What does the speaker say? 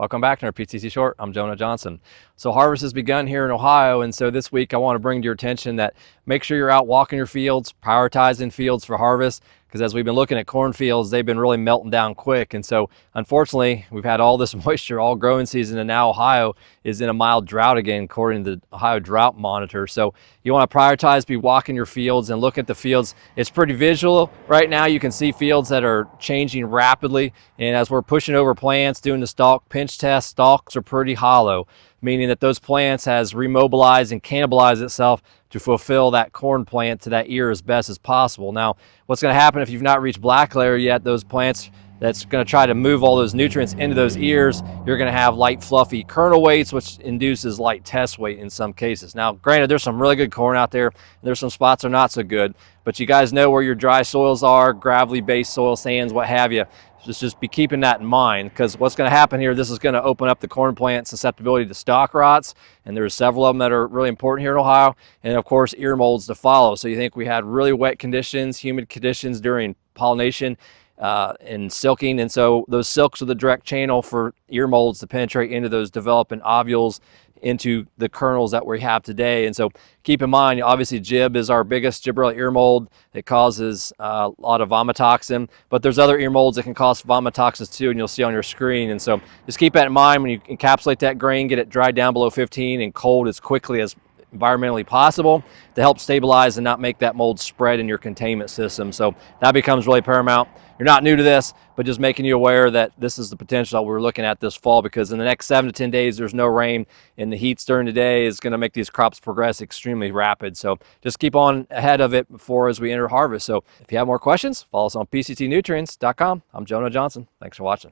Welcome back to our PCT Short. I'm Jonah Johnson. So harvest has begun here in Ohio, and so this week I want to bring to your attention that make sure you're out walking your fields, prioritizing fields for harvest, because as we've been looking at cornfields, they've been really melting down quick. And so unfortunately, we've had all this moisture all growing season, and now Ohio is in a mild drought again, according to the Ohio Drought Monitor. So you want to prioritize, be walking your fields and look at the fields. It's pretty visual. Right now you can see fields that are changing rapidly, and as we're pushing over plants, doing the stalk pinch test, stalks are pretty hollow, meaning that those plants has remobilized and cannibalized itself to fulfill that corn plant to that ear as best as possible. Now, what's going to happen if you've not reached black layer yet, those plants that's going to try to move all those nutrients into those ears, you're going to have light fluffy kernel weights, which induces light test weight in some cases. Now, granted, there's some really good corn out there, and there's some spots that are not so good, but you guys know where your dry soils are, gravelly based soil, sands, what have you. Just be keeping that in mind, because what's going to happen here, this is going to open up the corn plant susceptibility to stalk rots, and there's several of them that are really important here in Ohio, and of course ear molds to follow. So you think we had really wet conditions, humid conditions during pollination and silking, and so those silks are the direct channel for ear molds to penetrate into those developing ovules into the kernels that we have today. And so keep in mind, obviously Gib is our biggest gibberella ear mold. It causes a lot of vomitoxin, but there's other ear molds that can cause vomitoxins too, and you'll see on your screen. And so just keep that in mind when you encapsulate that grain, get it dried down below 15 and cold as quickly as environmentally possible to help stabilize and not make that mold spread in your containment system. So that becomes really paramount. You're not new to this, but just making you aware that this is the potential that we're looking at this fall, because in the next 7 to 10 days, there's no rain, and the heat during the day is going to make these crops progress extremely rapid. So just keep on ahead of it before as we enter harvest. So if you have more questions, follow us on PCTnutrients.com. I'm Jonah Johnson. Thanks for watching.